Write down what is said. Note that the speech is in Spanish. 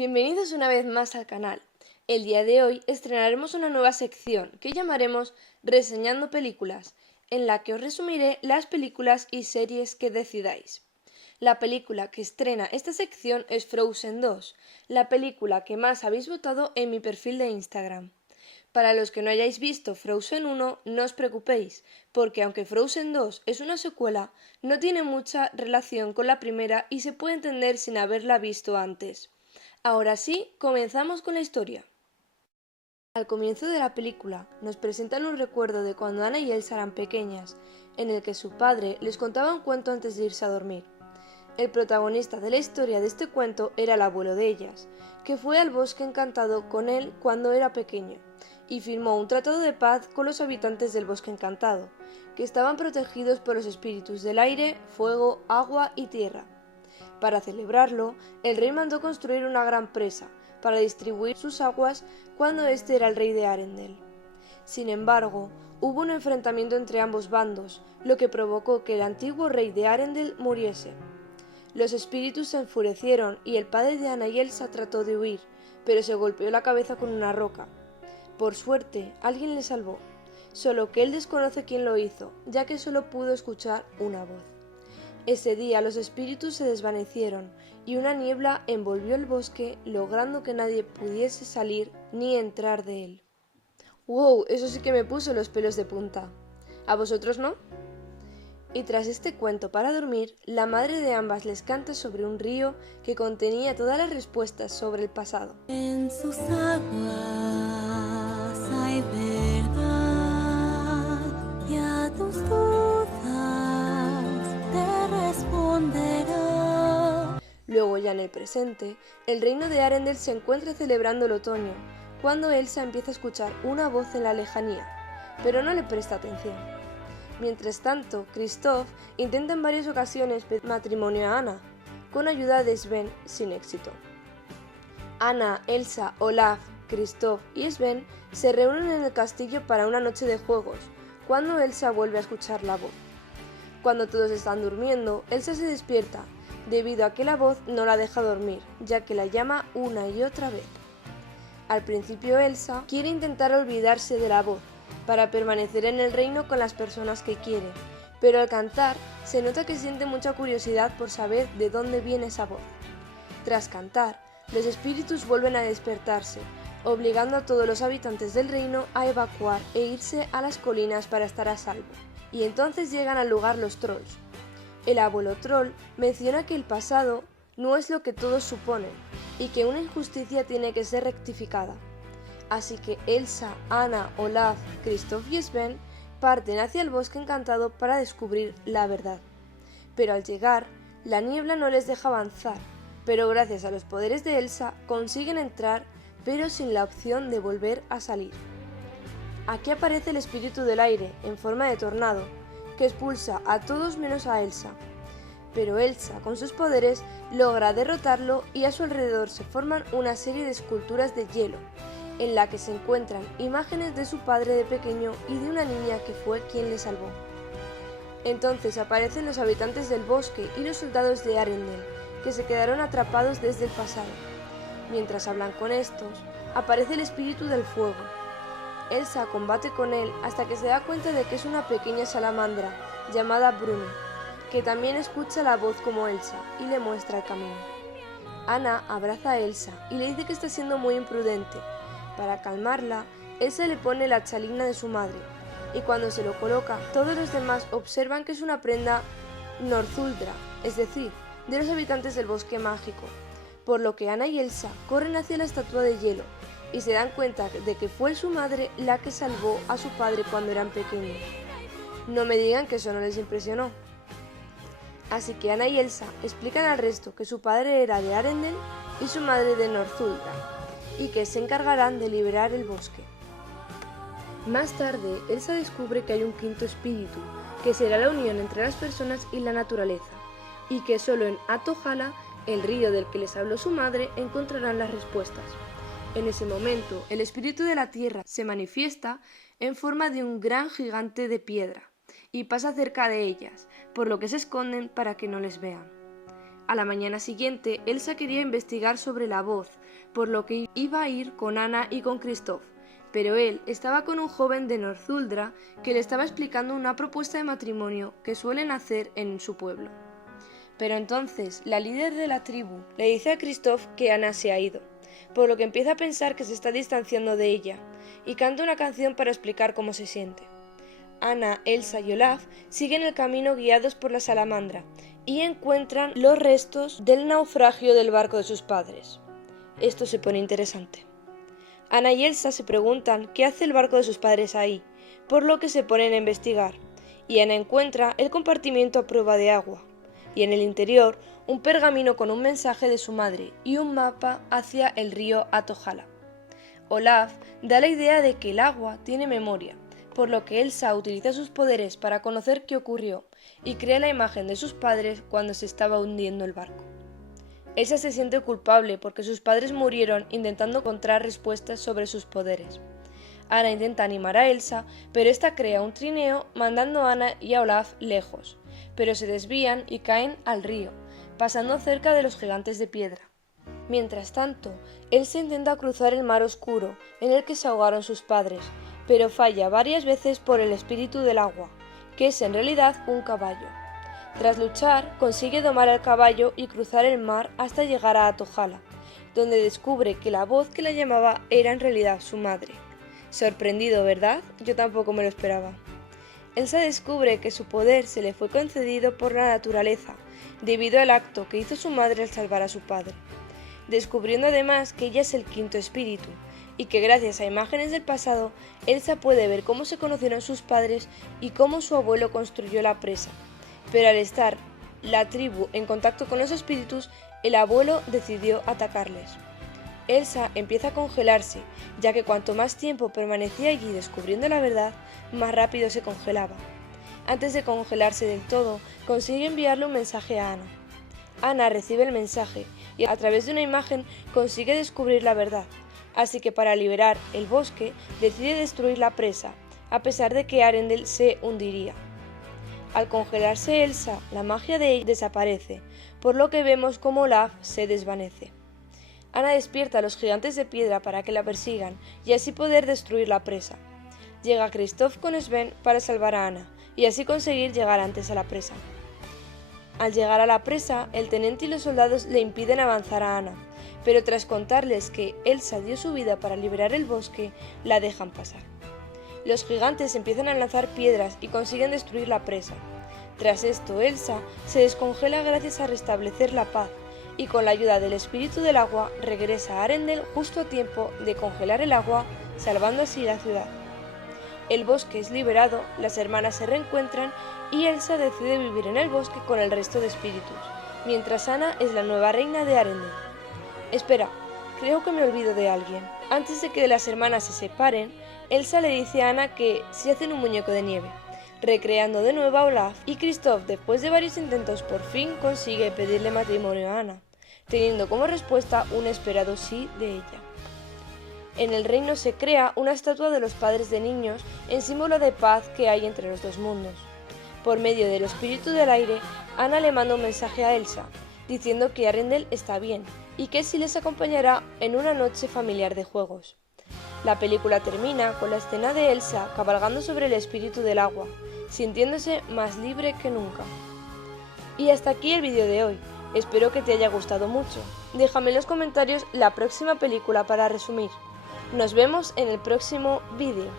Bienvenidos una vez más al canal. El día de hoy estrenaremos una nueva sección que llamaremos Reseñando Películas, en la que os resumiré las películas y series que decidáis. La película que estrena esta sección es Frozen 2, la película que más habéis votado en mi perfil de Instagram. Para los que no hayáis visto Frozen 1, no os preocupéis, porque aunque Frozen 2 es una secuela, no tiene mucha relación con la primera y se puede entender sin haberla visto antes. Ahora sí, comenzamos con la historia. Al comienzo de la película nos presentan un recuerdo de cuando Anna y Elsa eran pequeñas, en el que su padre les contaba un cuento antes de irse a dormir. El protagonista de la historia de este cuento era el abuelo de ellas, que fue al bosque encantado con él cuando era pequeño, y firmó un tratado de paz con los habitantes del bosque encantado, que estaban protegidos por los espíritus del aire, fuego, agua y tierra. Para celebrarlo, el rey mandó construir una gran presa para distribuir sus aguas cuando este era el rey de Arendelle. Sin embargo, hubo un enfrentamiento entre ambos bandos, lo que provocó que el antiguo rey de Arendelle muriese. Los espíritus se enfurecieron y el padre de Anna y Elsa trató de huir, pero se golpeó la cabeza con una roca. Por suerte, alguien le salvó, solo que él desconoce quién lo hizo, ya que solo pudo escuchar una voz. Ese día los espíritus se desvanecieron y una niebla envolvió el bosque, logrando que nadie pudiese salir ni entrar de él. ¡Wow! Eso sí que me puso los pelos de punta. ¿A vosotros no? Y tras este cuento para dormir, la madre de ambas les canta sobre un río que contenía todas las respuestas sobre el pasado. En sus aguas hay verdad y a tus dudas te responderá. Luego, ya en el presente, el reino de Arendelle se encuentra celebrando el otoño, cuando Elsa empieza a escuchar una voz en la lejanía, pero no le presta atención. Mientras tanto, Kristoff intenta en varias ocasiones pedir matrimonio a Anna, con ayuda de Sven sin éxito. Anna, Elsa, Olaf, Kristoff y Sven se reúnen en el castillo para una noche de juegos, cuando Elsa vuelve a escuchar la voz. Cuando todos están durmiendo, Elsa se despierta, debido a que la voz no la deja dormir, ya que la llama una y otra vez. Al principio Elsa quiere intentar olvidarse de la voz, para permanecer en el reino con las personas que quiere, pero al cantar se nota que siente mucha curiosidad por saber de dónde viene esa voz. Tras cantar, los espíritus vuelven a despertarse, obligando a todos los habitantes del reino a evacuar e irse a las colinas para estar a salvo. Y entonces llegan al lugar los trolls. El abuelo troll menciona que el pasado no es lo que todos suponen, y que una injusticia tiene que ser rectificada. Así que Elsa, Anna, Olaf, Kristoff y Sven parten hacia el bosque encantado para descubrir la verdad. Pero al llegar, la niebla no les deja avanzar, pero gracias a los poderes de Elsa consiguen entrar, pero sin la opción de volver a salir. Aquí aparece el espíritu del aire, en forma de tornado, que expulsa a todos menos a Elsa. Pero Elsa, con sus poderes, logra derrotarlo y a su alrededor se forman una serie de esculturas de hielo, en la que se encuentran imágenes de su padre de pequeño y de una niña que fue quien le salvó. Entonces aparecen los habitantes del bosque y los soldados de Arendelle, que se quedaron atrapados desde el pasado. Mientras hablan con estos, aparece el espíritu del fuego. Elsa combate con él hasta que se da cuenta de que es una pequeña salamandra llamada Bruno, que también escucha la voz como Elsa y le muestra el camino. Anna abraza a Elsa y le dice que está siendo muy imprudente. Para calmarla, Elsa le pone la chalina de su madre, y cuando se lo coloca, todos los demás observan que es una prenda Northuldra, es decir, de los habitantes del bosque mágico, por lo que Anna y Elsa corren hacia la estatua de hielo, y se dan cuenta de que fue su madre la que salvó a su padre cuando eran pequeños. No me digan que eso no les impresionó. Así que Anna y Elsa explican al resto que su padre era de Arendelle y su madre de Northuldra, y que se encargarán de liberar el bosque. Más tarde, Elsa descubre que hay un quinto espíritu, que será la unión entre las personas y la naturaleza, y que solo en Atohala, el río del que les habló su madre, encontrarán las respuestas. En ese momento, el espíritu de la tierra se manifiesta en forma de un gran gigante de piedra, y pasa cerca de ellas, por lo que se esconden para que no les vean. a la mañana siguiente, Elsa quería investigar sobre la voz, por lo que iba a ir con Anna y con Kristoff, pero él estaba con un joven de Northuldra que le estaba explicando una propuesta de matrimonio que suelen hacer en su pueblo. Pero entonces, la líder de la tribu le dice a Kristoff que Anna se ha ido, por lo que empieza a pensar que se está distanciando de ella, y canta una canción para explicar cómo se siente. Anna, Elsa y Olaf siguen el camino guiados por la salamandra y encuentran los restos del naufragio del barco de sus padres. Esto se pone interesante. Anna y Elsa se preguntan qué hace el barco de sus padres ahí, por lo que se ponen a investigar, y Anna encuentra el compartimiento a prueba de agua, y en el interior un pergamino con un mensaje de su madre y un mapa hacia el río Atohala. Olaf da la idea de que el agua tiene memoria, por lo que Elsa utiliza sus poderes para conocer qué ocurrió y crea la imagen de sus padres cuando se estaba hundiendo el barco. Elsa se siente culpable porque sus padres murieron intentando encontrar respuestas sobre sus poderes. Anna intenta animar a Elsa, pero esta crea un trineo mandando a Anna y a Olaf lejos, pero se desvían y caen al río, pasando cerca de los gigantes de piedra. Mientras tanto, Elsa intenta cruzar el mar oscuro en el que se ahogaron sus padres, pero falla varias veces por el espíritu del agua, que es en realidad un caballo. Tras luchar, consigue domar al caballo y cruzar el mar hasta llegar a Atohala, donde descubre que la voz que la llamaba era en realidad su madre. Sorprendido, ¿verdad? Yo tampoco me lo esperaba. Elsa descubre que su poder se le fue concedido por la naturaleza, debido al acto que hizo su madre al salvar a su padre, descubriendo además que ella es el quinto espíritu, y que gracias a imágenes del pasado, Elsa puede ver cómo se conocieron sus padres y cómo su abuelo construyó la presa. Pero al estar la tribu en contacto con los espíritus, el abuelo decidió atacarles. Elsa empieza a congelarse, ya que cuanto más tiempo permanecía allí descubriendo la verdad, más rápido se congelaba. Antes de congelarse del todo, consigue enviarle un mensaje a Anna. Anna recibe el mensaje y a través de una imagen consigue descubrir la verdad. Así que para liberar el bosque decide destruir la presa, a pesar de que Arendelle se hundiría. Al congelarse Elsa, la magia de ella desaparece, por lo que vemos como Olaf se desvanece. Anna despierta a los gigantes de piedra para que la persigan y así poder destruir la presa. Llega Kristoff con Sven para salvar a Anna y así conseguir llegar antes a la presa. Al llegar a la presa, el teniente y los soldados le impiden avanzar a Anna, pero tras contarles que Elsa dio su vida para liberar el bosque, la dejan pasar. Los gigantes empiezan a lanzar piedras y consiguen destruir la presa. Tras esto, Elsa se descongela gracias a restablecer la paz y con la ayuda del espíritu del agua regresa a Arendelle justo a tiempo de congelar el agua, salvando así la ciudad. El bosque es liberado, las hermanas se reencuentran y Elsa decide vivir en el bosque con el resto de espíritus, mientras Anna es la nueva reina de Arendelle. Espera, creo que me olvido de alguien. Antes de que las hermanas se separen, Elsa le dice a Anna que se hacen un muñeco de nieve, recreando de nuevo a Olaf, y Kristoff, después de varios intentos, por fin consigue pedirle matrimonio a Anna, teniendo como respuesta un esperado sí de ella. En el reino se crea una estatua de los padres de niños en símbolo de paz que hay entre los dos mundos. Por medio del espíritu del aire, Anna le manda un mensaje a Elsa, diciendo que Arendelle está bien y que sí les acompañará en una noche familiar de juegos. La película termina con la escena de Elsa cabalgando sobre el espíritu del agua, sintiéndose más libre que nunca. Y hasta aquí el vídeo de hoy. Espero que te haya gustado mucho. Déjame en los comentarios la próxima película para resumir. Nos vemos en el próximo vídeo.